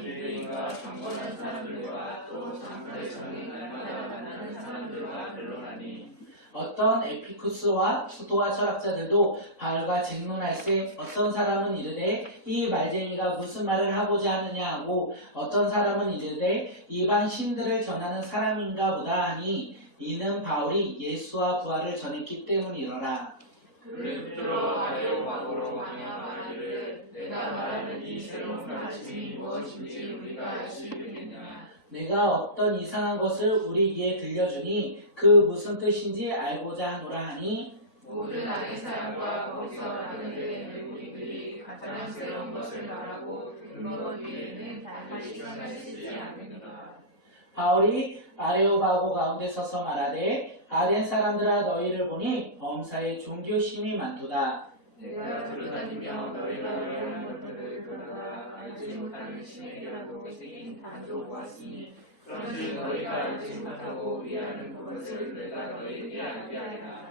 가난한 유대인과 경건한 사람들과 또 장사에서는 날마다 만나는 사람들과 변론하니 어떤 에피쿠스와 수도와 철학자들도 바울과 쟁론할 때 어떤 사람은 이르되 이 말쟁이가 무슨 말을 하고자 하느냐 하고 어떤 사람은 이르되 이방 신들을 전하는 사람인가 보다 하니 이는 바울이 예수와 부활을 전했기 때문이로라. 그를 붙들어 아레오파고로 왕이야 말하기를 내가 말하는 이 새로운 가르침이 무엇인지 우리가 알 수 있겠느냐. 내가 어떤 이상한 것을 우리에게 들려주니 그 무슨 뜻인지 알고자 하노라 하니 모든 악의 사람과 거기서 하는 외국인들이 가짜스러운 것을 말하고 근거 위에는 다시 전할 수 있지 않느니라. 바울이 아레오바고 가운데 서서 말하되 아덴 사람들아 너희를 보니 범사에 종교심이 많도다. 내가 들어다니며 너희가 위하는 것들을 그러나 알지 못하는 신에게라도 새긴 단도 보았으니 그런즉 너희가 알지 못하고 위하는 그것을 내가 너희에게 알게 하리라.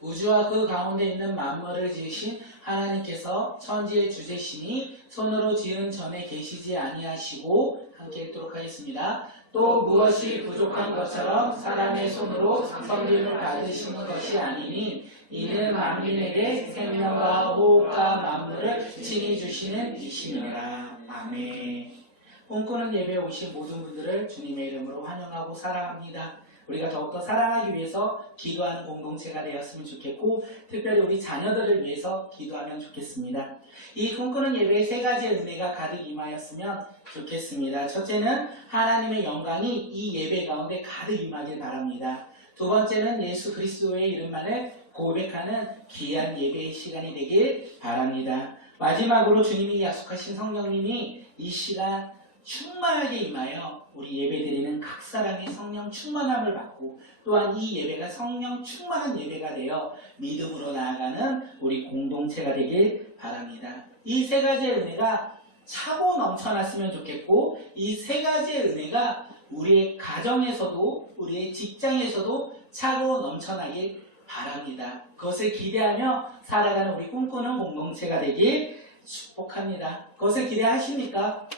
우주와 그 가운데 있는 만물을 지으신 하나님께서 천지의 주제시니 손으로 지은 전에 계시지 아니하시고 함께 읽도록 하겠습니다. 또 무엇이 부족한 것처럼 사람의 손으로 섬김을 받으시는 것이 아니니 이는 만민에게 생명과 호흡과 만물을 친히 주시는 이심이라. 아멘. 꿈꾸는 예배에 오신 모든 분들을 주님의 이름으로 환영하고 사랑합니다. 우리가 더욱더 사랑하기 위해서 기도하는 공동체가 되었으면 좋겠고 특별히 우리 자녀들을 위해서 기도하면 좋겠습니다. 이 꿈꾸는 예배에 세 가지의 은혜가 가득 임하였으면 좋겠습니다. 첫째는 하나님의 영광이 이 예배 가운데 가득 임하길 바랍니다. 두 번째는 예수 그리스도의 이름만을 고백하는 귀한 예배의 시간이 되길 바랍니다. 마지막으로 주님이 약속하신 성령님이 이 시간 충만하게 임하여 우리 예배드리는 각 사람이 성령 충만함을 받고 또한 이 예배가 성령 충만한 예배가 되어 믿음으로 나아가는 우리 공동체가 되길 바랍니다. 이 세 가지의 은혜가 차고 넘쳐났으면 좋겠고 이 세 가지의 은혜가 우리의 가정에서도 우리의 직장에서도 차고 넘쳐나길 바랍니다. 그것을 기대하며 살아가는 우리 꿈꾸는 공동체가 되길 축복합니다. 그것을 기대하십니까?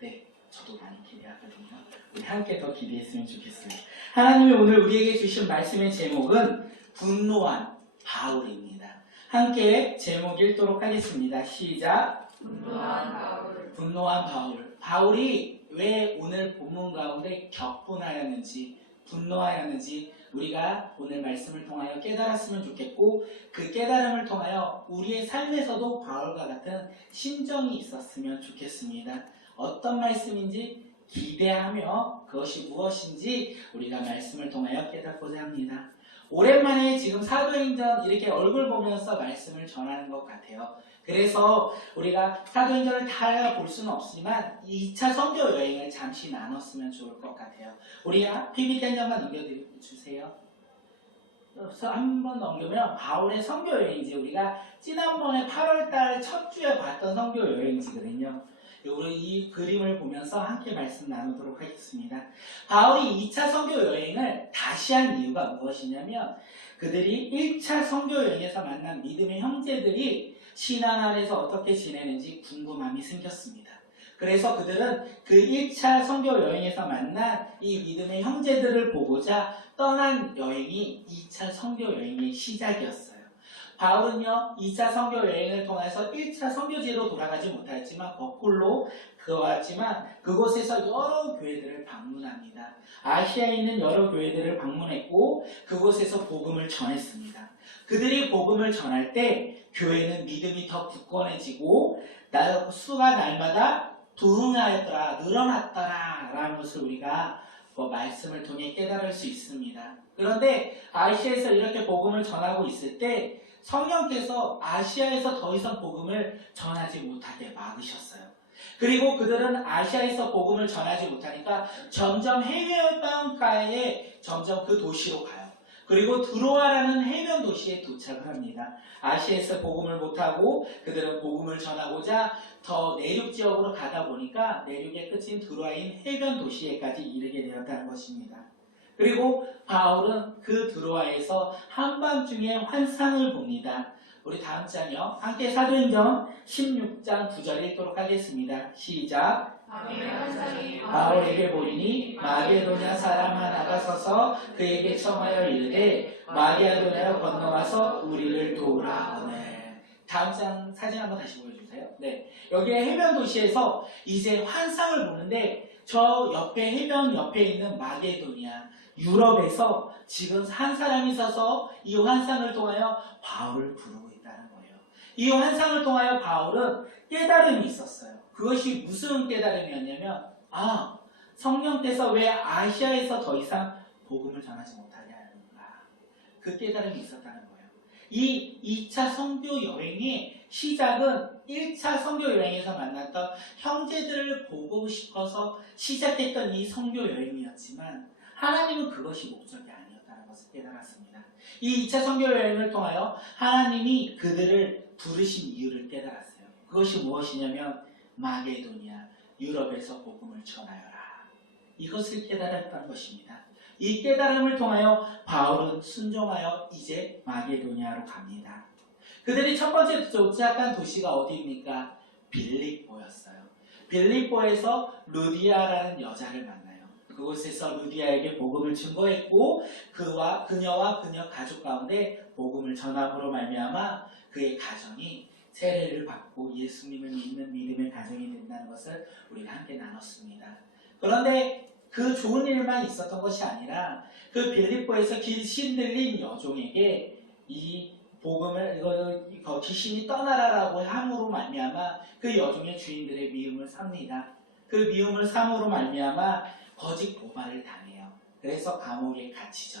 네, 저도 많이 기대하거든요. 우리 함께 더 기대했으면 좋겠어요. 하나님이 오늘 우리에게 주신 말씀의 제목은 분노한 바울입니다. 함께 제목 읽도록 하겠습니다. 시작. 분노한 바울. 분노한 바울. 바울이 왜 오늘 본문 가운데 격분하였는지 분노하였는지 우리가 오늘 말씀을 통하여 깨달았으면 좋겠고 그 깨달음을 통하여 우리의 삶에서도 바울과 같은 심정이 있었으면 좋겠습니다. 어떤 말씀인지 기대하며 그것이 무엇인지 우리가 말씀을 통하여 깨닫고자 합니다. 오랜만에 지금 사도행전 이렇게 얼굴 보면서 말씀을 전하는 것 같아요. 그래서 우리가 사도행전을 다 볼 수는 없지만 2차 선교 여행을 잠시 나눴으면 좋을 것 같아요. 우리 PPT 한 장만 넘겨주세요. 그래서 한번 넘기면 바울의 선교 여행지 우리가 지난번에 8월달 첫 주에 봤던 선교 여행지거든요. 우리 이 그림을 보면서 함께 말씀 나누도록 하겠습니다. 바울이 2차 선교 여행을 다시 한 이유가 무엇이냐면 그들이 1차 선교 여행에서 만난 믿음의 형제들이 신앙 안에서 어떻게 지내는지 궁금함이 생겼습니다. 그래서 그들은 그 1차 선교 여행에서 만난 이 믿음의 형제들을 보고자 떠난 여행이 2차 선교 여행의 시작이었어요. 바울은요 2차 선교 여행을 통해서 1차 선교지로 돌아가지 못했지만 거꾸로 그왔지만 그곳에서 여러 교회들을 방문합니다. 아시아에 있는 여러 교회들을 방문했고 그곳에서 복음을 전했습니다. 그들이 복음을 전할 때 교회는 믿음이 더 굳건해지고 수가 날마다 두흥하였더라 늘어났더라 라는 것을 우리가 말씀을 통해 깨달을 수 있습니다. 그런데 아시아에서 이렇게 복음을 전하고 있을 때 성령께서 아시아에서 더 이상 복음을 전하지 못하게 막으셨어요. 그리고 그들은 아시아에서 복음을 전하지 못하니까 점점 해변 땅가에 점점 그 도시로 가요. 그리고 드로아라는 해변 도시에 도착을 합니다. 아시아에서 복음을 못하고 그들은 복음을 전하고자 더 내륙 지역으로 가다 보니까 내륙의 끝인 드로아인 해변 도시에까지 이르게 되었다는 것입니다. 그리고 바울은 그 드로아에서 한밤중에 환상을 봅니다. 우리 다음 장이요. 함께 사도행전 16장 9절 읽도록 하겠습니다. 시작. 밤에 한 사람이 바울에게 보이니 마게도냐 사람 하나가 서서 그에게 청하여 이르되 마게도냐로 건너와서 우리를 도우라. 오늘 다음 장 사진 한번 다시 보여주세요. 네, 여기에 해변 도시에서 이제 환상을 보는데 저 옆에 해변 옆에 있는 마게도냐 유럽에서 지금 한 사람이 서서 이 환상을 통하여 바울을 부르고 있다는 거예요. 이 환상을 통하여 바울은 깨달음이 있었어요. 그것이 무슨 깨달음이었냐면 성령께서 왜 아시아에서 더 이상 복음을 전하지 못하게 하는가. 그 깨달음이 있었다는 거예요. 이 2차 선교 여행의 시작은 1차 선교 여행에서 만났던 형제들을 보고 싶어서 시작했던 이 선교 여행이었지만 하나님은 그것이 목적이 아니었다는 것을 깨달았습니다. 이 2차 선교 여행을 통하여 하나님이 그들을 부르신 이유를 깨달았어요. 그것이 무엇이냐면 마게도냐 유럽에서 복음을 전하여라. 이것을 깨달았던 것입니다. 이 깨달음을 통하여 바울은 순종하여 이제 마게도냐로 갑니다. 그들이 첫 번째 도착한 도시가 어디입니까? 빌립보였어요. 빌립보에서 루디아라는 여자를 만나요. 그곳에서 루디아에게 복음을 증거했고 그녀와 그녀 가족 가운데 복음을 전함으로 말미암아 그의 가정이 세례를 받고 예수님을 믿는 믿음의 가정이 된다는 것을 우리가 함께 나눴습니다. 그런데 그 좋은 일만 있었던 것이 아니라 그 빌립보에서 귀신 들린 여종에게 이 복음을 귀신이 떠나라라고 함으로 말미암아 그 여종의 주인들의 미움을 삽니다. 그 미움을 삼으로 말미암아 거짓 고발을 당해요. 그래서 감옥에 갇히죠.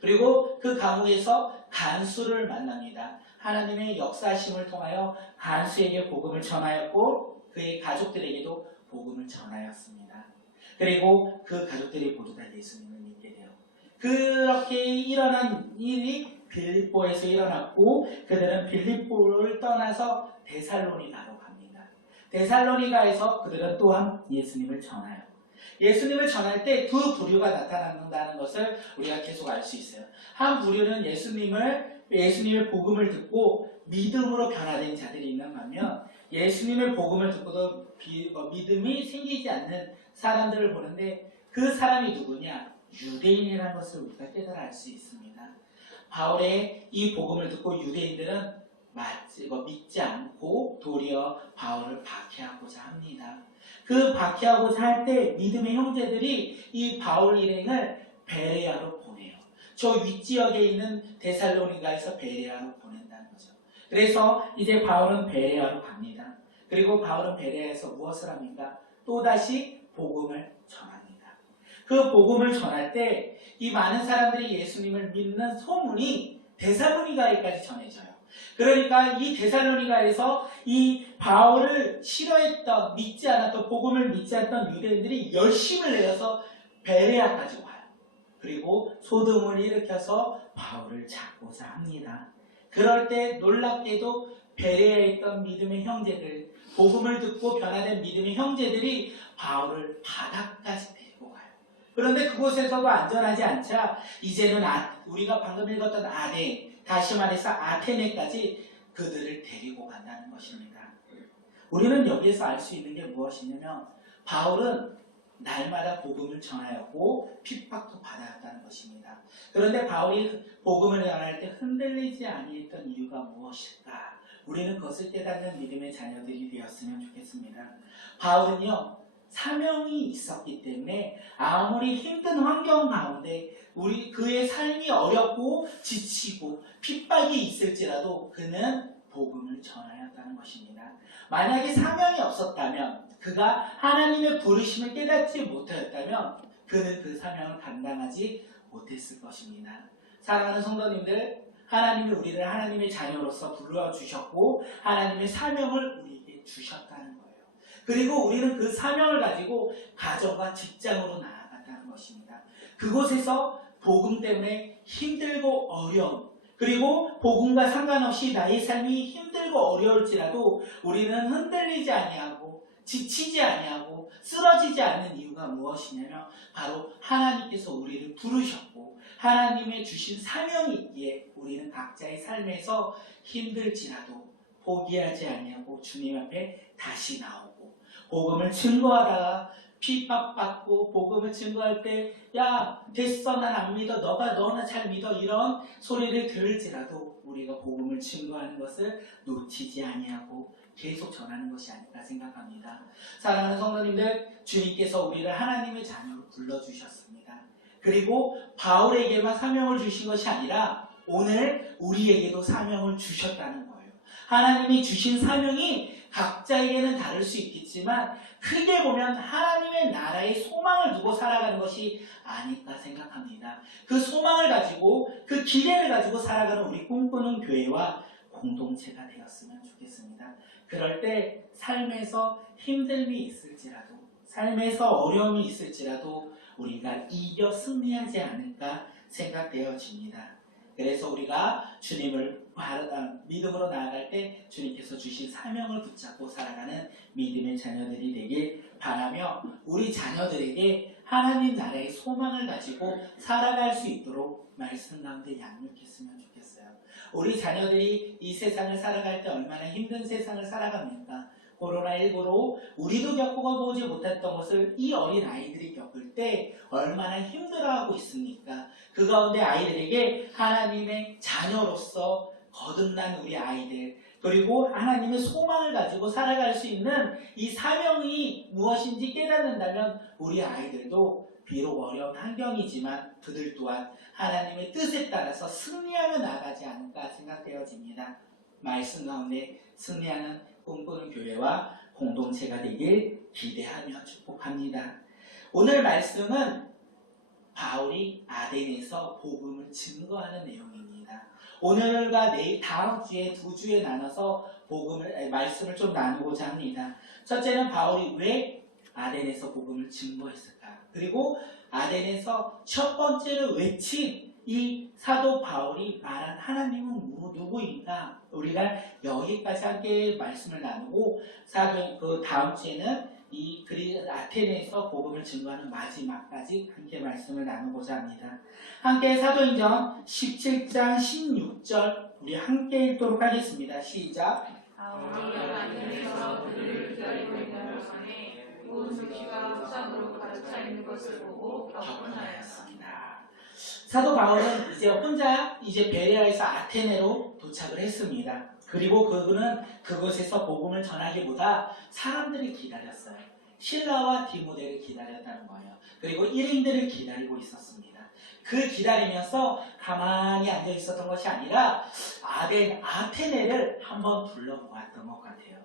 그리고 그 감옥에서 간수를 만납니다. 하나님의 역사심을 통하여 간수에게 복음을 전하였고 그의 가족들에게도 복음을 전하였습니다. 그리고 그 가족들이 모두 다 예수님을 믿게 돼요. 그렇게 일어난 일이 빌립보에서 일어났고 그들은 빌립보를 떠나서 데살로니가로 갑니다. 데살로니가에서 그들은 또한 예수님을 전하여 예수님을 전할 때 두 부류가 나타난다는 것을 우리가 계속 알 수 있어요. 한 부류는 예수님의 복음을 듣고 믿음으로 변화된 자들이 있는 반면 예수님의 복음을 듣고도 믿음이 생기지 않는 사람들을 보는데 그 사람이 누구냐? 유대인이라는 것을 우리가 깨달아 알 수 있습니다. 바울의 이 복음을 듣고 유대인들은 믿지 않고 도리어 바울을 박해하고자 합니다. 그 박해하고자 할 때 믿음의 형제들이 이 바울 일행을 베레아로 보내요. 저 윗지역에 있는 데살로니가에서 베레아로 보낸다는 거죠. 그래서 이제 바울은 베레아로 갑니다. 그리고 바울은 베레아에서 무엇을 합니까? 또다시 복음을 전합니다. 그 복음을 전할 때 이 많은 사람들이 예수님을 믿는 소문이 데살로니가에까지 전해져요. 그러니까 이 데살로니가에서 이 바울을 싫어했던 믿지 않았던 복음을 믿지 않았던 유대인들이 열심을 내어서 베레아까지 와요. 그리고 소동을 일으켜서 바울을 잡고자 합니다. 그럴 때 놀랍게도 베레아에 있던 믿음의 형제들, 복음을 듣고 변화된 믿음의 형제들이 바울을 바다까지 데리고 가요. 그런데 그곳에서도 안전하지 않자 이제는 우리가 방금 읽었던 다시 말해서 아테네까지 그들을 데리고 간다는 것입니다. 우리는 여기에서 알 수 있는 게 무엇이냐면 바울은 날마다 복음을 전하였고 핍박도 받아왔다는 것입니다. 그런데 바울이 복음을 전할 때 흔들리지 아니했던 이유가 무엇일까? 우리는 그것을 깨닫는 믿음의 자녀들이 되었으면 좋겠습니다. 바울은요, 사명이 있었기 때문에 아무리 힘든 환경 가운데 그의 삶이 어렵고 지치고 핍박이 있을지라도 그는 복음을 전하였다는 것입니다. 만약에 사명이 없었다면, 그가 하나님의 부르심을 깨닫지 못하였다면 그는 그 사명을 감당하지 못했을 것입니다. 사랑하는 성도님들, 하나님이 우리를 하나님의 자녀로서 불러주셨고 하나님의 사명을 우리에게 주셨다는 거예요. 그리고 우리는 그 사명을 가지고 가정과 직장으로 나아간다는 것입니다. 그곳에서 복음 때문에 힘들고 어려움, 그리고 복음과 상관없이 나의 삶이 힘들고 어려울지라도 우리는 흔들리지 아니하고 지치지 아니하고 쓰러지지 않는 이유가 무엇이냐면 바로 하나님께서 우리를 부르셨고 하나님의 주신 사명이 있기에 우리는 각자의 삶에서 힘들지라도 포기하지 아니하고 주님 앞에 다시 나오고 복음을 증거하다가 핍박받고 복음을 증거할 때 야 됐어 난 안 믿어 너나 잘 믿어 이런 소리를 들을지라도 우리가 복음을 증거하는 것을 놓치지 아니하고 계속 전하는 것이 아닐까 생각합니다. 사랑하는 성도님들, 주님께서 우리를 하나님의 자녀로 불러주셨습니다. 그리고 바울에게만 사명을 주신 것이 아니라 오늘 우리에게도 사명을 주셨다는 거예요. 하나님이 주신 사명이 각자에게는 다를 수 있겠지만 크게 보면 하나님의 나라의 소망을 두고 살아가는 것이 아닐까 생각합니다. 그 소망을 가지고 그 기대를 가지고 살아가는 우리 꿈꾸는 교회와 공동체가 되었으면 좋겠습니다. 그럴 때 삶에서 힘듦이 있을지라도 삶에서 어려움이 있을지라도 우리가 이겨 승리하지 않을까 생각되어집니다. 그래서 우리가 주님을 믿음으로 나아갈 때 주님께서 주신 사명을 붙잡고 살아가는 믿음의 자녀들이 되길 바라며 우리 자녀들에게 하나님 나라의 소망을 가지고 살아갈 수 있도록 말씀 가운데 양육했으면 좋겠어요. 우리 자녀들이 이 세상을 살아갈 때 얼마나 힘든 세상을 살아갑니까? 코로나19로 우리도 겪어보지 못했던 것을 이 어린 아이들이 겪을 때 얼마나 힘들어하고 있습니까? 그 가운데 아이들에게 하나님의 자녀로서 거듭난 우리 아이들 그리고 하나님의 소망을 가지고 살아갈 수 있는 이 사명이 무엇인지 깨닫는다면 우리 아이들도 비록 어려운 환경이지만 그들 또한 하나님의 뜻에 따라서 승리하며 나아가지 않을까 생각되어집니다. 말씀 가운데 승리하는 꿈꾸는 교회와 공동체가 되길 기대하며 축복합니다. 오늘 말씀은 바울이 아덴에서 복음을 증거하는 내용입니다. 오늘과 내일 다음 주에 두 주에 나눠서 말씀을 좀 나누고자 합니다. 첫째는 바울이 왜 아덴에서 복음을 증거했을까? 그리고 아덴에서 첫 번째로 외친 이 사도 바울이 말한 하나님은 누구인가? 우리가 여기까지 함께 말씀을 나누고 그 다음 주에는 이 아테네에서 복음을 증거하는 마지막까지 함께 말씀을 나누고자 합니다. 함께 사도행전 17장 16절 우리 함께 읽도록 하겠습니다. 시작. 우리가 아테네에서 그들을 기다리고 있는 곳에 온 도시가 무상으로 가득 차 있는 것을 보고 격분하였습니다. 사도 바울은 이제 베레아에서 아테네로 도착을 했습니다. 그리고 그는 그곳에서 복음을 전하기보다 사람들이 기다렸어요. 실라와 디모데를 기다렸다는 거예요. 그리고 일행들을 기다리고 있었습니다. 그 기다리면서 가만히 앉아 있었던 것이 아니라 아테네를 한번 둘러보았던 것 같아요.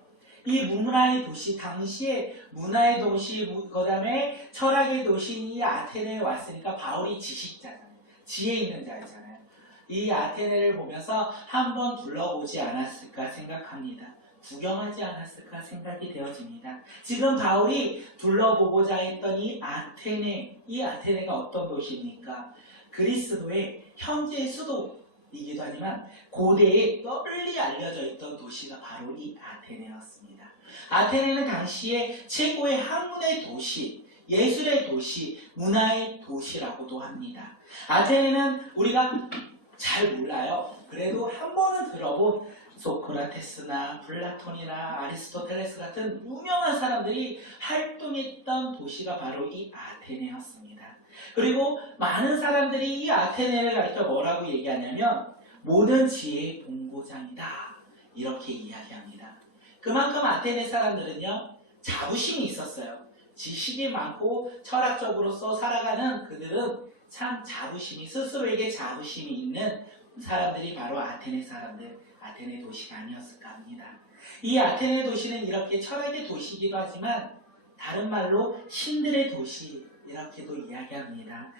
이 문화의 도시, 당시에 문화의 도시, 그 다음에 철학의 도시인 이 아테네에 왔으니까 바울이 지식자잖아요. 지혜 있는 자잖아요. 이 아테네를 보면서 한번 둘러보지 않았을까 생각합니다. 구경하지 않았을까 생각이 되어집니다. 지금 바울이 둘러보고자 했던 이 아테네가 어떤 도시입니까? 그리스도의 현재의 수도이기도 하지만 고대에 널리 알려져 있던 도시가 바로 이 아테네였습니다. 아테네는 당시에 최고의 학문의 도시, 예술의 도시, 문화의 도시라고도 합니다. 아테네는 우리가 잘 몰라요. 그래도 한 번은 들어본 소크라테스나 플라톤이나 아리스토텔레스 같은 유명한 사람들이 활동했던 도시가 바로 이 아테네였습니다. 그리고 많은 사람들이 이 아테네를 가리켜 뭐라고 얘기하냐면 모든 지혜의 본고장이다 이렇게 이야기합니다. 그만큼 아테네 사람들은요 자부심이 있었어요. 지식이 많고 철학적으로서 살아가는 그들은 참 스스로에게 자부심이 있는 사람들이 바로 아테네 사람들, 아테네 도시가 아니었을까 합니다. 이 아테네 도시는 이렇게 철학의 도시이기도 하지만 다른 말로 신들의 도시 이렇게도 이야기합니다.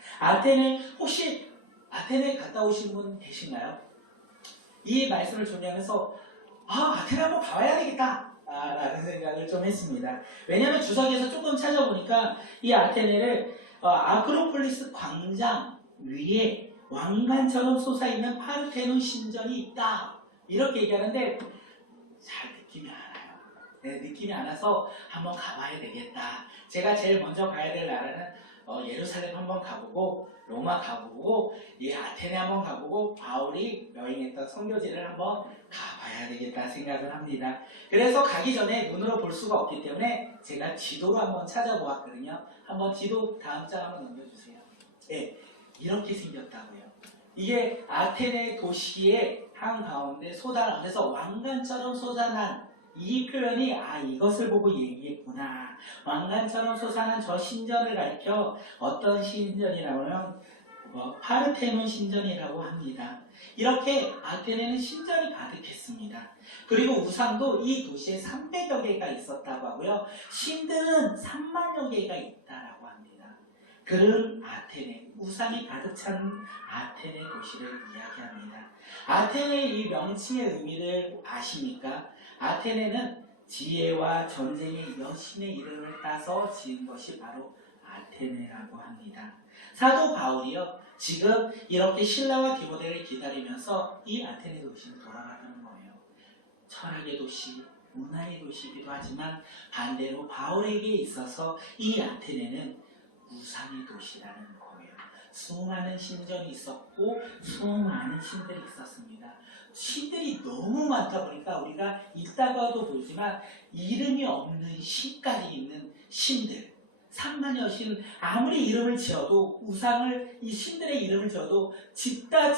혹시 아테네 갔다 오신 분 계신가요? 이 말씀을 준비하면서 아테네 한번 가봐야 되겠다 라는 생각을 좀 했습니다. 왜냐하면 주석에서 조금 찾아보니까 이 아테네를 아크로폴리스 광장 위에 왕관처럼 솟아있는 파르테논 신전이 있다 이렇게 얘기하는데 잘 느낌이 안 와요. 느낌이 안 와서 한번 가봐야 되겠다. 제가 제일 먼저 가야 될 나라는 예루살렘 한번 가보고 로마 가보고 아테네 한번 가보고 바울이 여행했던 선교지를 한번 가봐야 되겠다 생각을 합니다. 그래서 가기 전에 눈으로 볼 수가 없기 때문에 제가 지도로 한번 찾아보았거든요. 한번 지도 다음 장 한번 넘겨주세요. 네, 이렇게 생겼다고요. 이게 아테네 도시의 한가운데 솟아난, 그래서 왕관처럼 솟아난 이 표현이 이것을 보고 얘기했구나. 왕관처럼 솟아난 저 신전을 가리켜 어떤 신전이라고는 파르테논 신전이라고 합니다. 이렇게 아테네는 신전이 가득했습니다. 그리고 우상도 이 도시에 300여 개가 있었다고 하고요. 신들은 3만여 개가 있다라고 합니다. 그런 아테네, 우상이 가득 찬 아테네 도시를 이야기합니다. 아테네의 이 명칭의 의미를 아십니까? 아테네는 지혜와 전쟁의 여신의 이름을 따서 지은 것이 바로 아테네라고 합니다. 사도 바울이요, 지금 이렇게 신라와 디모데를 기다리면서 이 아테네 도시를 돌아가는 거예요. 철학의 도시, 문화의 도시이기도 하지만 반대로 바울에게 있어서 이 아테네는 우상의 도시라는 거예요. 수많은 신전이 있었고 수많은 신들이 있었습니다. 신들이 너무 많다 보니까 우리가 읽다가도 보지만 이름이 없는 신까지 있는 신들, 3만여 신, 아무리 이름을 지어도 우상을, 이 신들의 이름을 지어도 짓다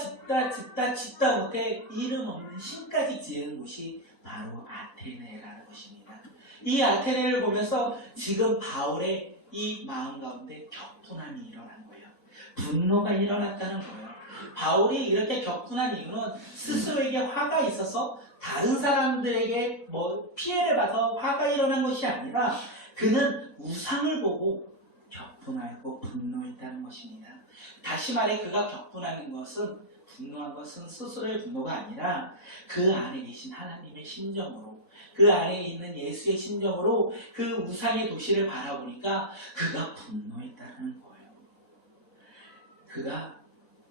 못해 이름 없는 신까지 지은 곳이 바로 아테네라는 곳입니다. 이 아테네를 보면서 지금 바울의 이 마음 가운데 격분함이 일어난 거예요. 분노가 일어났다는 거예요. 바울이 이렇게 격분한 이유는 스스로에게 화가 있어서 다른 사람들에게 피해를 봐서 화가 일어난 것이 아니라 그는 우상을 보고 격분하고 분노했다는 것입니다. 다시 말해 그가 격분하는 것은, 분노한 것은 스스로의 분노가 아니라 그 안에 계신 하나님의 심정으로, 그 안에 있는 예수의 심정으로 그 우상의 도시를 바라보니까 그가 분노했다는 거예요. 그가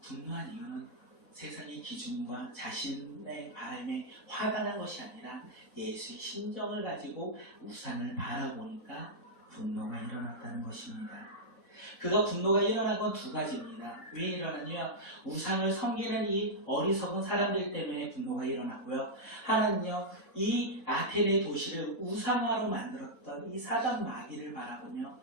분노한 이유는 세상의 기준과 자신의 바람에 화가 난 것이 아니라 예수의 심정을 가지고 우상을 바라보니까 분노가 일어났다는 것입니다. 그가 분노가 일어난 건 두 가지입니다. 왜 일어났냐? 우상을 섬기는 이 어리석은 사람들 때문에 분노가 일어났고요. 하나는요, 이 아테네 도시를 우상화로 만들었던 이 사단 마귀를 바라보며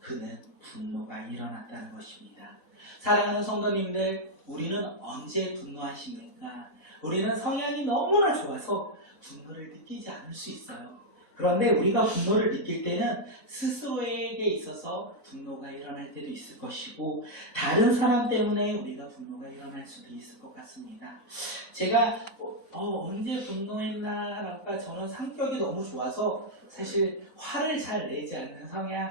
그는 분노가 일어났다는 것입니다. 사랑하는 성도님들, 우리는 언제 분노하십니까? 우리는 성향이 너무나 좋아서 분노를 느끼지 않을 수 있어요. 그런데 우리가 분노를 느낄 때는 스스로에게 있어서 분노가 일어날 때도 있을 것이고 다른 사람 때문에 우리가 분노가 일어날 수도 있을 것 같습니다. 제가 언제 분노했나라니까 저는 성격이 너무 좋아서 사실 화를 잘 내지 않는 성향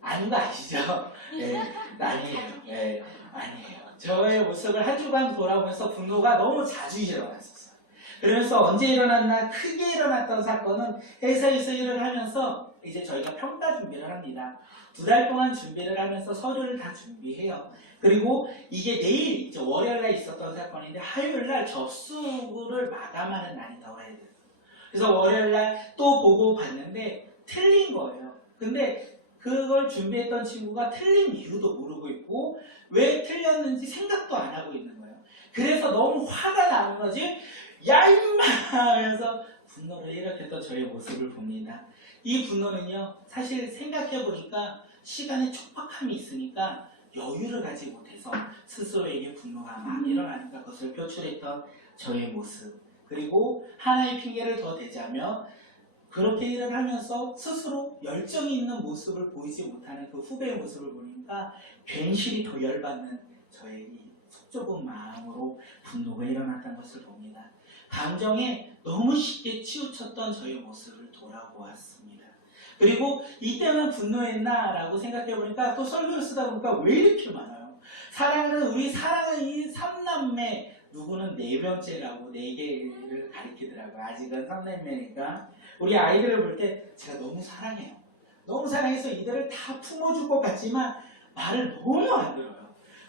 아닌 거 아시죠? 네, 아니에요. 네, 아니에요. 저의 모습을 한 주간 돌아보면서 분노가 너무 자주 일어났었어요. 그러면서 언제 일어났나, 크게 일어났던 사건은 회사에서 일을 하면서 이제 저희가 평가 준비를 합니다. 2달 동안 준비를 하면서 서류를 다 준비해요. 그리고 이게 내일, 월요일날 있었던 사건인데 화요일날 접수를 마감하는 날이 나와야 돼요. 그래서 월요일날 또 보고 봤는데 틀린 거예요. 근데 그걸 준비했던 친구가 틀린 이유도 모르고 있고 왜 틀렸는지 생각도 안 하고 있는 거예요. 그래서 너무 화가 나는 거지. 야 임마 하면서 분노를 일으켰던 저의 모습을 봅니다. 이 분노는요, 사실 생각해보니까 시간에 촉박함이 있으니까 여유를 가지 못해서 스스로에게 분노가 막 일어나니까 그것을 표출했던 저의 모습. 그리고 하나의 핑계를 더 대자면 그렇게 일을 하면서 스스로 열정이 있는 모습을 보이지 못하는 그 후배의 모습을 보니까 괜시리 더 열받는 저의 이 속 좁은 마음으로 분노가 일어났다는 것을 봅니다. 감정에 너무 쉽게 치우쳤던 저의 모습을 돌아보았습니다. 그리고 이때만 분노했나라고 생각해보니까 또 설교를 쓰다 보니까 왜 이렇게 많아요? 우리 사랑은 이 3남매, 누구는 4명째라고 4개를 가리키더라고요. 아직은 3남매니까. 우리 아이들을 볼 때 제가 너무 사랑해요. 너무 사랑해서 이들을 다 품어줄 것 같지만 말을 너무 안 들어요.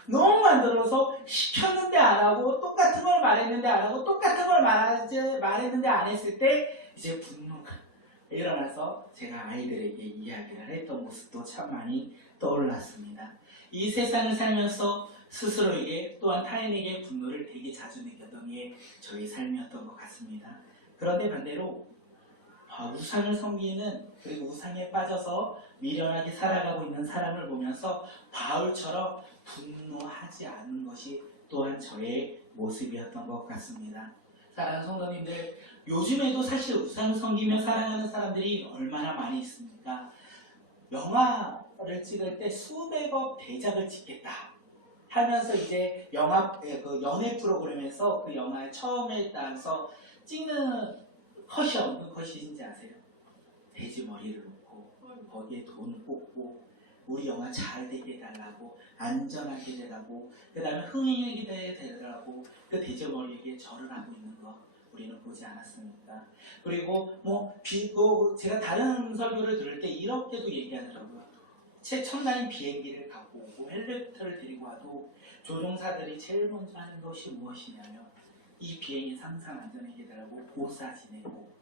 너무 안 들어서 시켰는데 안 하고 똑같은 걸 말했는데 안 하고 똑같은 걸 말했는데 안 했을 때 이제 분노가 일어나서 제가 아이들에게 이야기를 했던 모습도 참 많이 떠올랐습니다. 이 세상을 살면서 스스로에게 또한 타인에게 분노를 되게 자주 느꼈던 게 저희 삶이었던 것 같습니다. 그런데 반대로 우상을 섬기는, 그리고 우상에 빠져서 미련하게 살아가고 있는 사람을 보면서 바울처럼 분노하지 않는 것이 또한 저의 모습이었던 것 같습니다. 사랑하는 성도님들, 요즘에도 사실 우상 섬기며 살아가는 사람들이 얼마나 많이 있습니까? 영화를 찍을 때 수백억 대작을 찍겠다 하면서 이제 그 연애 프로그램에서 그 영화에 처음에 따라서 찍는 컷이 어느 컷인지 아세요? 돼지 머리를 놓고 거기에 돈 뽑고 우리 영화 잘 되게 해달라고, 안전하게 되라고, 그 다음에 흥행하게 되라고 그 돼지 머리에게 절을 하고 있는 거 우리는 보지 않았습니까? 그리고 제가 다른 설교를 들을 때 이렇게도 얘기하더라고요. 최첨단 비행기를 갖고 오고 헬리콥터를 데리고 와도 조종사들이 제일 먼저 하는 것이 무엇이냐면 이 비행이 상상 안전하게 되라고 보사 지내고,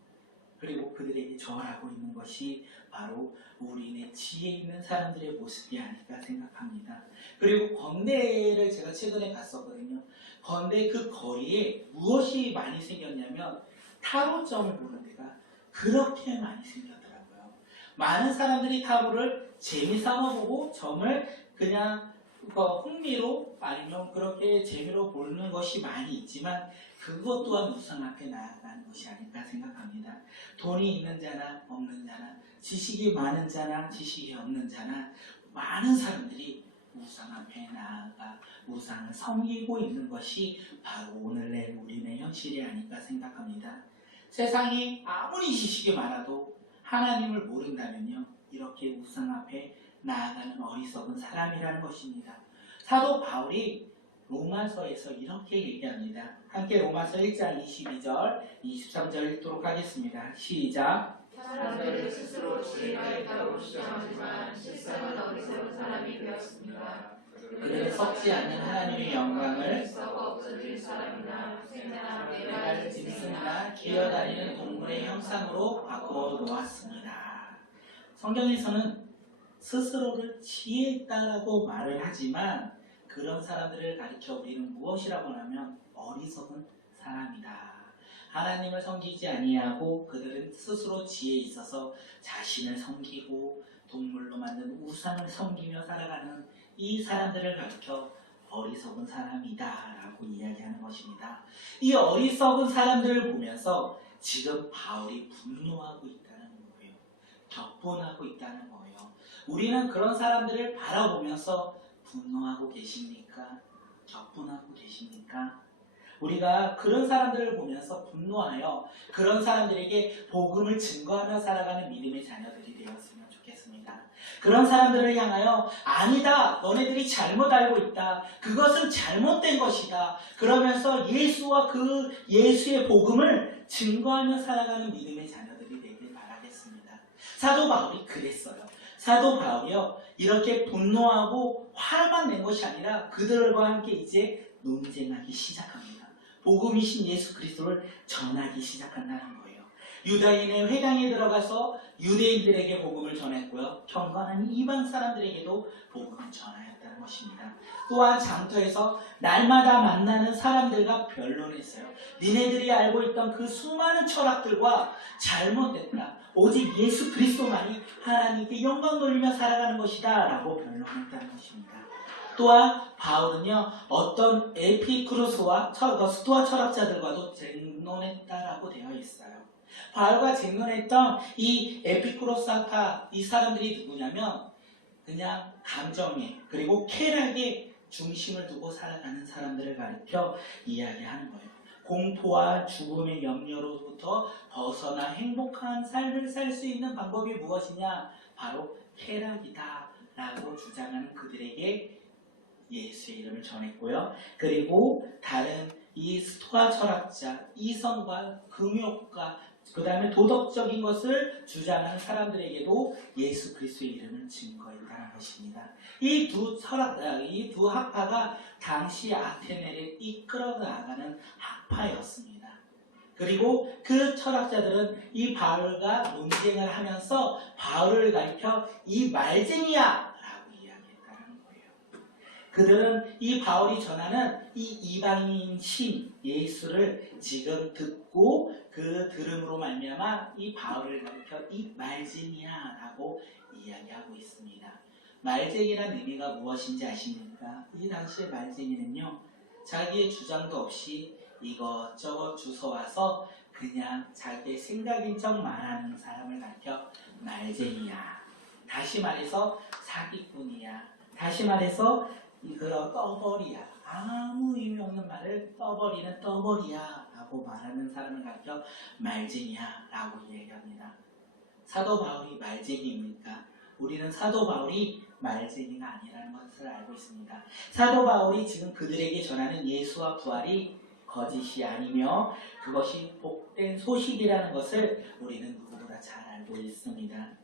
그리고 그들에게 절하고 있는 것이 바로 우리네 지혜 있는 사람들의 모습이 아닐까 생각합니다. 그리고 건대를 제가 최근에 갔었거든요. 건대 그 거리에 무엇이 많이 생겼냐면 타로점을 보는 데가 그렇게 많이 생겼더라고요. 많은 사람들이 타로를 재미삼아보고 점을 그냥 흥미로 아니면 그렇게 재미로 보는 것이 많이 있지만 그것 또한 우상 앞에 나아가는 것이 아닐까 생각합니다. 돈이 있는 자나 없는 자나, 지식이 많은 자나 지식이 없는 자나, 많은 사람들이 우상 앞에 나아가 우상을 섬기고 있는 것이 바로 오늘의 우리의 현실이 아닐까 생각합니다. 세상이 아무리 지식이 많아도 하나님을 모른다면요, 이렇게 우상 앞에 나아가는 어리석은 사람이라는 것입니다. 사도 바울이 로마서에서 이렇게 얘기합니다. 함께 로마서 1장 22절, 23절 읽도록 하겠습니다. 시작. 사람들은 스스로 지혜가 있다고 주장하지만 실상은 어리석은 사람이 되었습니다. 그들은 썩지 않는 하나님의 영광을 썩어 없어질 사람이나 새나 메갈 짐승이나 기어다니는 동물의 형상으로 바꾸어 놓았습니다. 성경에서는 스스로를 지혜 있다라고 말을 하지만 그런 사람들을 가리켜 우리는 무엇이라고 하면 어리석은 사람이다. 하나님을 섬기지 아니하고 그들은 스스로 지혜 있어서 자신을 섬기고 동물로 만든 우상을 섬기며 살아가는 이 사람들을 가리켜 어리석은 사람이다 라고 이야기하는 것입니다. 이 어리석은 사람들을 보면서 지금 바울이 분노하고 있다는 거예요. 격분하고 있다는 거예요. 우리는 그런 사람들을 바라보면서 분노하고 계십니까? 격분하고 계십니까? 우리가 그런 사람들을 보면서 분노하여 그런 사람들에게 복음을 증거하며 살아가는 믿음의 자녀들이 되었으면 좋겠습니다. 그런 사람들을 향하여 아니다, 너네들이 잘못 알고 있다, 그것은 잘못된 것이다, 그러면서 예수와 그 예수의 복음을 증거하며 살아가는 믿음의 자녀들이 되길 바라겠습니다. 사도 바울이 그랬어요. 사도 바울이요, 이렇게 분노하고 화만 낸 것이 아니라 그들과 함께 이제 논쟁하기 시작합니다. 복음이신 예수 그리스도를 전하기 시작한다는 거예요. 유다인의 회당에 들어가서 유대인들에게 복음을 전했고요, 경건한 이방 사람들에게도 복음을 전하였다는 것입니다. 또한 장터에서 날마다 만나는 사람들과 변론했어요. 니네들이 알고 있던 그 수많은 철학들과 잘못됐다, 오직 예수 그리스도만이 하나님께 영광 돌리며 살아가는 것이다 라고 변론했다는 것입니다. 또한 바울은요, 어떤 에피쿠로스와 스토아 철학자들과도 쟁론했다라고 되어 있어요. 바울과 쟁론했던 이 에피쿠로스와 이 사람들이 누구냐면 그냥 감정에 그리고 쾌락에 중심을 두고 살아가는 사람들을 가리켜 이야기하는 거예요. 공포와 죽음의 염려로부터 벗어나 행복한 삶을 살 수 있는 방법이 무엇이냐? 바로 쾌락이다 라고 주장하는 그들에게 예수의 이름을 전했고요. 그리고 다른 이 스토아 철학자, 이성과 금욕과 그 다음에 도덕적인 것을 주장하는 사람들에게도 예수 그리스도의 이름을 증거했다는 것입니다. 이 두 학파가 당시 아테네를 이끌어 나가는 학파였습니다. 그리고 그 철학자들은 이 바울과 논쟁을 하면서 바울을 가리켜 이 말쟁이야 라고 이야기했다는 거예요. 그들은 이 바울이 전하는 이 이방인 신 예수를 지금 듣고 그 들음으로 말미암아 이 바울을 가리켜 이 말쟁이야 라고 이야기하고 있습니다. 말쟁이란 의미가 무엇인지 아십니까? 이 당시의 말쟁이는요, 자기의 주장도 없이 이것저것 주워와서 그냥 자기의 생각인 척 말하는 사람을 가리켜 말쟁이야. 다시 말해서 사기꾼이야. 다시 말해서 이거 떠벌이야. 아무 의미 없는 말을 떠버리는 떠벌이야 라고 말하는 사람을 가리켜 말쟁이야 라고 얘기합니다. 사도 바울이 말쟁이입니까? 우리는 사도 바울이 말쟁이가 아니라는 것을 알고 있습니다. 사도 바울이 지금 그들에게 전하는 예수와 부활이 거짓이 아니며 그것이 복된 소식이라는 것을 우리는 누구보다 잘 알고 있습니다.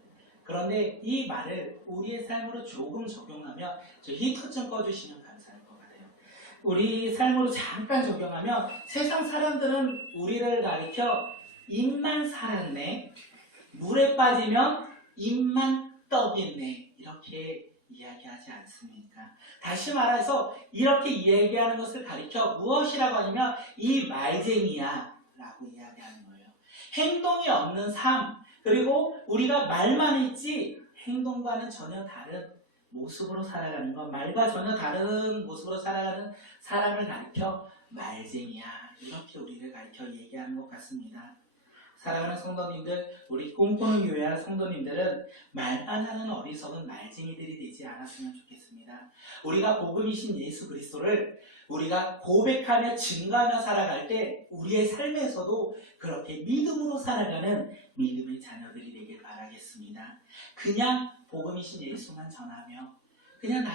그런데 이 말을 우리의 삶으로 조금 적용하면, 저 히터 좀 꺼주시면 감사할 것 같아요. 우리 삶으로 잠깐 적용하면 세상 사람들은 우리를 가리켜 입만 살았네, 물에 빠지면 입만 떡이네 이렇게 이야기하지 않습니까? 다시 말해서 이렇게 이야기하는 것을 가리켜 무엇이라고 하냐면 이 말쟁이야 라고 이야기하는 거예요. 행동이 없는 삶, 그리고 우리가 말만 있지 행동과는 전혀 다른 모습으로 살아가는 것, 말과 전혀 다른 모습으로 살아가는 사람을 가리켜 말쟁이야 이렇게 우리를 가리켜 얘기하는 것 같습니다. 사랑하는 성도님들, 우리 꿈꾸는 교회 성도님들은 말만 하는 어리석은 말쟁이들이 되지 않았으면 좋겠습니다. 우리가 복음이신 예수 그리스도를 우리가 고백하며 증거하며 살아갈 때 우리의 삶에서도 그렇게 믿음으로 살아가는 믿음의 자녀들이 되길 바라겠습니다. 그냥 복음이신 예수만 전하며 그냥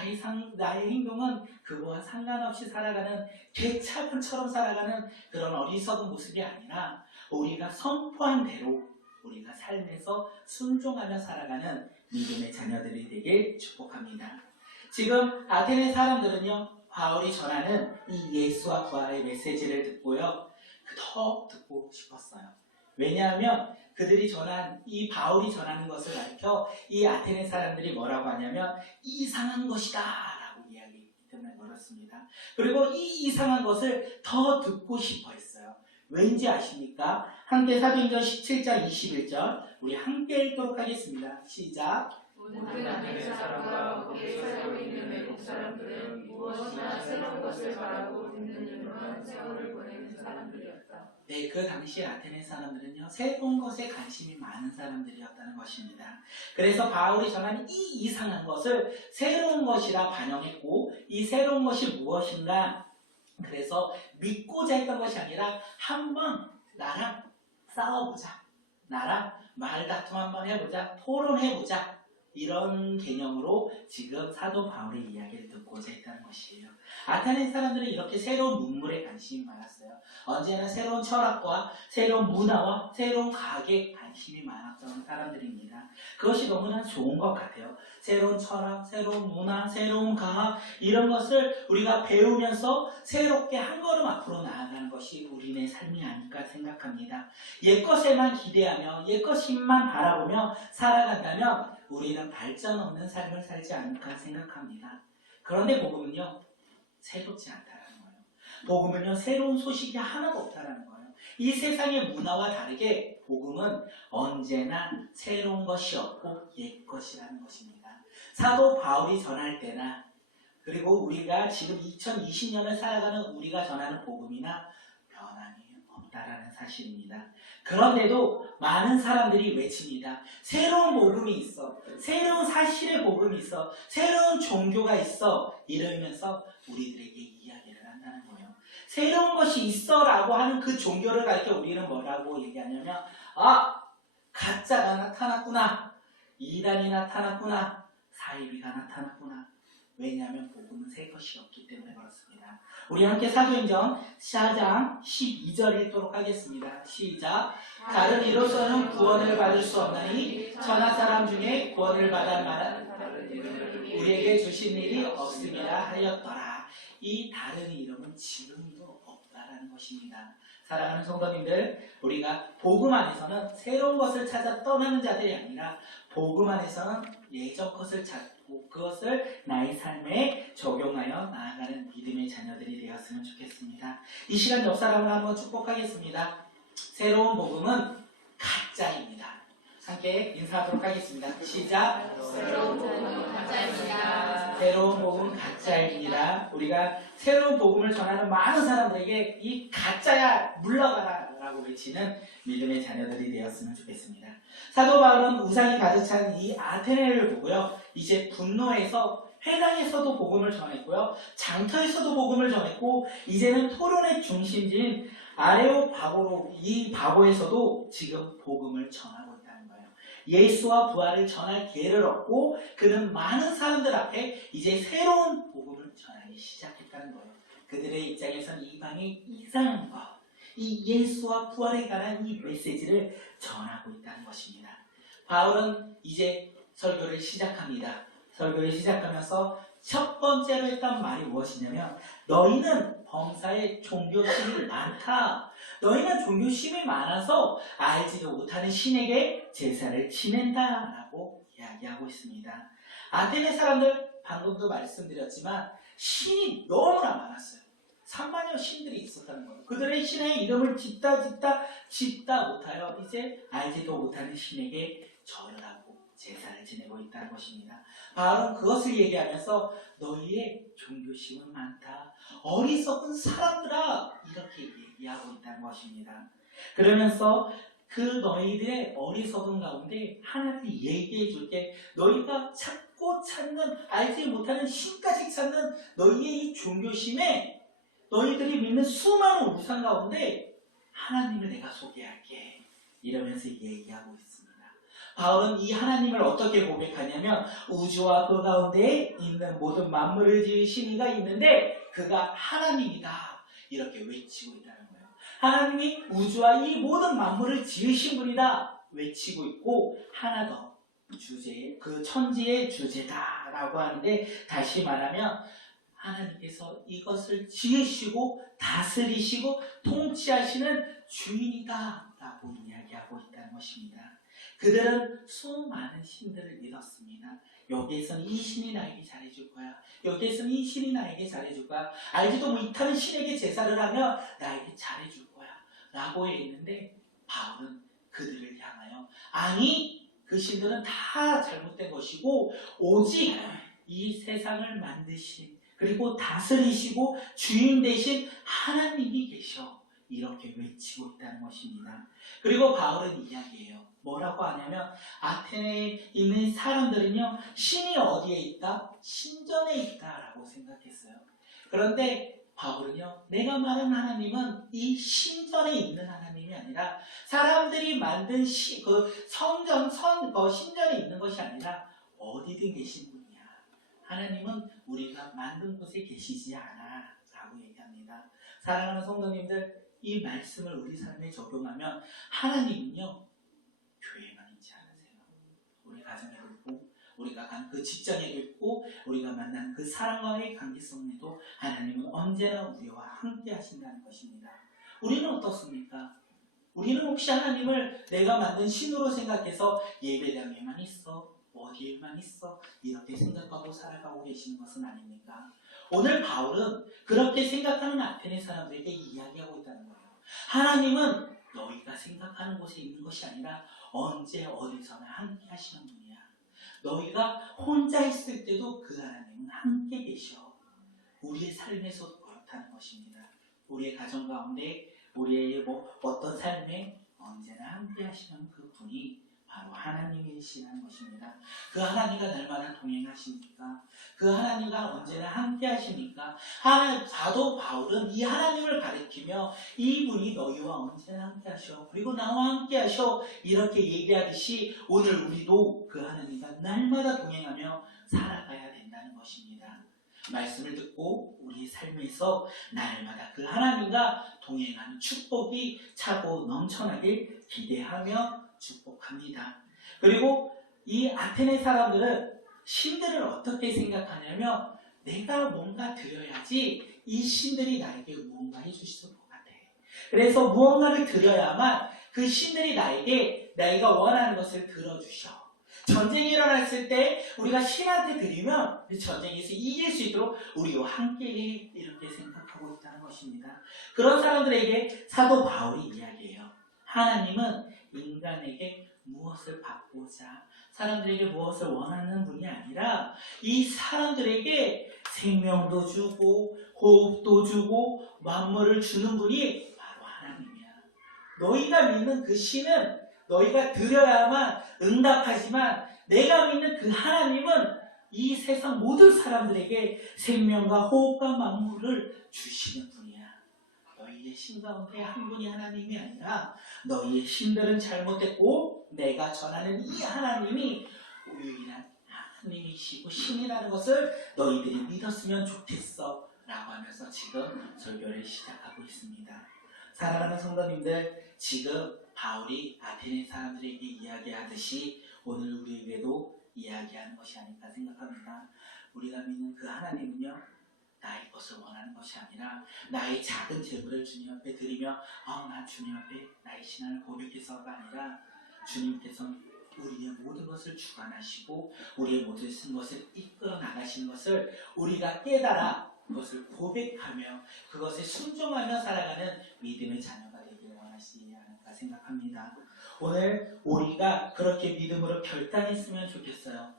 나의 행동은 그거와 상관없이 살아가는 개차반처럼 살아가는 그런 어리석은 모습이 아니라 우리가 선포한 대로 우리가 삶에서 순종하며 살아가는 믿음의 자녀들이 되길 축복합니다. 지금 아테네 사람들은요, 바울이 전하는 이 예수와 부활의 메시지를 듣고요, 더 듣고 싶었어요. 왜냐하면 그들이 전한 이 바울이 전하는 것을 가리켜 이 아테네 사람들이 뭐라고 하냐면 이상한 것이다 라고 이야기했기 때문에 그렇습니다. 그리고 이 이상한 것을 더 듣고 싶어 했어요. 왠지 아십니까? 함께 사도행전 17장 21절 우리 함께 읽도록 하겠습니다. 시작. 모든 아테네 사람과 거기에 살고 있는 외국 사람들은 무엇이나 새로운 것을 바라고 듣는 일로는 세월을 보내는 사람들이었다. 네, 그 당시 아테네 사람들은요, 새로운 것에 관심이 많은 사람들이었다는 것입니다. 그래서 바울이 전한 이 이상한 것을 새로운 것이라 반영했고, 이 새로운 것이 무엇인가? 그래서 믿고자 했던 것이 아니라 한번 나랑 싸워보자, 나랑 말다툼 한번 해보자, 토론해보자, 이런 개념으로 지금 사도 바울의 이야기를 듣고자 했다는 것이에요. 아테네 사람들은 이렇게 새로운 문물에 관심이 많았어요. 언제나 새로운 철학과 새로운 문화와 새로운 과학에 관심이 많았던 사람들입니다. 그것이 너무나 좋은 것 같아요. 새로운 철학, 새로운 문화, 새로운 과학, 이런 것을 우리가 배우면서 새롭게 한 걸음 앞으로 나아가는 것이 우리의 삶이 아닐까 생각합니다. 옛것에만 기대하며 옛것만 바라보며 살아간다면 우리는 발전 없는 삶을 살지 않을까 생각합니다. 그런데 복음은요, 새롭지 않다는 거예요. 복음은요, 새로운 소식이 하나도 없다는 거예요. 이 세상의 문화와 다르게 복음은 언제나 새로운 것이 없고 옛 것이라는 것입니다. 사도 바울이 전할 때나 그리고 우리가 지금 2020년을 살아가는 우리가 전하는 복음이나 변함이 없다라는 사실입니다. 그런데도 많은 사람들이 외칩니다. 새로운 복음이 있어, 새로운 사실의 복음이 있어, 새로운 종교가 있어, 이러면서 우리들에게 이야기를 한다는 거예요. 새로운 것이 있어라고 하는 그 종교를 가리켜 우리는 뭐라고 얘기하냐면 가짜가 나타났구나, 이단이 나타났구나, 사이비가 나타났구나. 왜냐하면 복음은 새 것이 없기 때문에 그렇습니다. 우리 함께 사도행전 4장 12절 읽도록 하겠습니다. 시작. 다른 이로서는 구원을 받을 수 없나니 천하 사람 중에 구원을 받을 만한 우리에게 주신 일이 없음이라 하였더라. 이 다른 이름은 지금도 없다라는 것입니다. 사랑하는 성도님들, 우리가 복음 안에서는 새로운 것을 찾아 떠나는 자들이 아니라 복음 안에서는 예전 것을 찾고 그것을 나의 삶에 적용하여 나아가는 믿음의 자녀들이 되었으면 좋겠습니다. 이 시간 옆 사람을 한번 축복하겠습니다. 새로운 복음은 가짜입니다. 함께 인사하도록 하겠습니다. 시작. 새로운 복음은 가짜입니다. 새로운 복음은 가짜입니다. 우리가 새로운 복음을 전하는 많은 사람들에게 이 가짜야 물러가라 라고 외치는 믿음의 자녀들이 되었으면 좋겠습니다. 사도 바울은 우상이 가득 찬 이 아테네를 보고요, 이제 분노해서 회당에서도 복음을 전했고요, 장터에서도 복음을 전했고, 이제는 토론의 중심지인 아레오파고로 이 바고에서도 지금 복음을 전하고 있다는 거예요. 예수와 부활을 전할 기회를 얻고 그는 많은 사람들 앞에 이제 새로운 복음을 전하기 시작했다는 거예요. 그들의 입장에서는 이방이 이상한 것, 이 예수와 부활에 관한 이 메시지를 전하고 있다는 것입니다. 바울은 이제 설교를 시작합니다. 설교를 시작하면서 첫 번째로 했던 말이 무엇이냐면, 너희는 범사에 종교심이 많다. 너희는 종교심이 많아서 알지도 못하는 신에게 제사를 지낸다 라고 이야기하고 있습니다. 아테네 사람들, 방금도 말씀드렸지만 신이 너무나 많았어요. 3만여 신들이 있었다는 거예요. 그들의 신의 이름을 짓다 못하여 이제 알지도 못하는 신에게 절을 하고 제사를 지내고 있다는 것입니다. 바울은 그것을 얘기하면서 너희의 종교심은 많다, 어리석은 사람들아, 이렇게 얘기하고 있다는 것입니다. 그러면서 그 너희들의 어리석은 가운데 하나님이 얘기해 줄게, 너희가 찾고 찾는, 알지 못하는 신까지 찾는 너희의 이 종교심에 너희들이 믿는 수많은 우상 가운데 하나님을 내가 소개할게, 이러면서 얘기하고 있습니다. 바울은 이 하나님을 어떻게 고백하냐면, 우주와 그 가운데 있는 모든 만물을 지으신 이가 있는데 그가 하나님이다, 이렇게 외치고 있다는 거예요. 하나님이 우주와 이 모든 만물을 지으신 분이다 외치고 있고, 하나 더, 그 천지의 주제다 라고 하는데, 다시 말하면 하나님께서 이것을 지으시고 다스리시고 통치하시는 주인이다 라고 이야기하고 있다는 것입니다. 그들은 수많은 신들을 믿었습니다. 여기에서는 이 신이 나에게 잘해줄 거야, 여기에서는 이 신이 나에게 잘해줄 거야, 알지도 못하는 신에게 제사를 하면 나에게 잘해줄 거야 라고 했는데, 바울은 그들을 향하여, 아니, 그 신들은 다 잘못된 것이고 오직 이 세상을 만드신, 그리고 다스리시고 주인 되신 하나님이 계셔, 이렇게 외치고 있다는 것입니다. 그리고 바울은 이야기해요. 뭐라고 하냐면, 아테네에 있는 사람들은요, 신이 어디에 있다? 신전에 있다라고 생각했어요. 그런데 바울은요, 내가 말하는 하나님은 이 신전에 있는 하나님이 아니라 사람들이 만든 신전에 있는 것이 아니라 어디든 계신 분이야. 하나님은 우리가 만든 곳에 계시지 않아 라고 얘기합니다. 사랑하는 성도님들, 이 말씀을 우리 삶에 적용하면 하나님은요, 교회만 있지 않으세요. 우리 가정에도 있고, 우리가 간 그 직장에도 있고, 우리가 만난 그 사람과의 관계성에도 하나님은 언제나 우리와 함께 하신다는 것입니다. 우리는 어떻습니까? 우리는 혹시 하나님을 내가 만든 신으로 생각해서 예배당에만 있어, 어디에만 있어, 이렇게 생각하고 살아가고 계시는 것은 아닙니까? 오늘 바울은 그렇게 생각하는 아테네 사람들에게 이야기하고 있다는 거예요. 하나님은 너희가 생각하는 곳에 있는 것이 아니라 언제 어디서나 함께 하시는 분이야. 너희가 혼자 있을 때도 그 하나님은 함께 계셔. 우리의 삶에서도 그렇다는 것입니다. 우리의 가정 가운데, 우리의 어떤 삶에 언제나 함께 하시는 그 분이 바로 하나님이시라는 것입니다. 그 하나님과 날마다 동행하십니까? 그 하나님과 언제나 함께 하십니까? 사도 바울은 이 하나님을 가리키며 이분이 너희와 언제나 함께 하셔, 그리고 나와 함께 하셔, 이렇게 얘기하듯이 오늘 우리도 그 하나님과 날마다 동행하며 살아가야 된다는 것입니다. 말씀을 듣고 우리의 삶에서 날마다 그 하나님과 동행하는 축복이 차고 넘쳐나길 기대하며 축복합니다. 그리고 이 아테네 사람들은 신들을 어떻게 생각하냐면, 내가 뭔가 드려야지 이 신들이 나에게 뭔가 해주실 것 같아. 그래서 무언가를 드려야만 그 신들이 내가 원하는 것을 들어주셔. 전쟁이 일어났을 때 우리가 신한테 드리면 그 전쟁에서 이길 수 있도록 우리와 함께 이렇게 생각하고 있다는 것입니다. 그런 사람들에게 사도 바울이 이야기해요. 하나님은 인간에게 무엇을 받고자, 사람들에게 무엇을 원하는 분이 아니라 이 사람들에게 생명도 주고 호흡도 주고 만물을 주는 분이 바로 하나님이야. 너희가 믿는 그 신은 너희가 드려야만 응답하지만 내가 믿는 그 하나님은 이 세상 모든 사람들에게 생명과 호흡과 만물을 주시는 분이야. 너희의 신 가운데 한 분이 하나님이 아니라 너희의 신들은 잘못됐고 내가 전하는 이 하나님이 유일한 하나님이시고 신이라는 것을 너희들이 믿었으면 좋겠어 라고 하면서 지금 설교를 시작하고 있습니다. 사랑하는 성도님들, 지금 바울이 아테네 사람들에게 이야기하듯이 오늘 우리에게도 이야기하는 것이 아닐까 생각합니다. 우리가 믿는 그 하나님은요, 나의 것을 원하는 것이 아니라 나의 작은 재물을 주님 앞에 드리며 나 주님 앞에 나의 신앙을 고백해서가 아니라 주님께서 우리의 모든 것을 주관하시고 우리의 모든 것을 이끌어 나가시는 것을 우리가 깨달아 그것을 고백하며 그것에 순종하며 살아가는 믿음의 자녀가 되기를 원하시지 않을까 생각합니다. 오늘 우리가 그렇게 믿음으로 결단했으면 좋겠어요.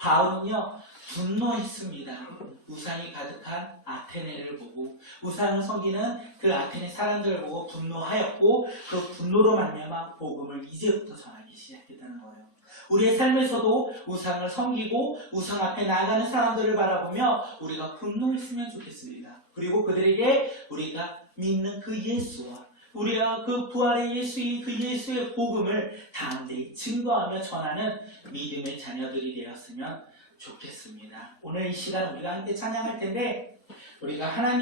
바울은요, 분노했습니다. 우상이 가득한 아테네를 보고 우상을 섬기는 그 아테네 사람들을 보고 분노하였고 그 분노로 말미암아 복음을 이제부터 전하기 시작했다는 거예요. 우리의 삶에서도 우상을 섬기고 우상 앞에 나아가는 사람들을 바라보며 우리가 분노했으면 좋겠습니다. 그리고 그들에게 우리가 믿는 그 예수와 우리가 그 부활의 예수인 그 예수의 복음을 담대히 증거하며 전하는 믿음의 자녀들이 되었으면 좋겠습니다. 오늘 이 시간 우리가 함께 찬양할 텐데 우리가 하나님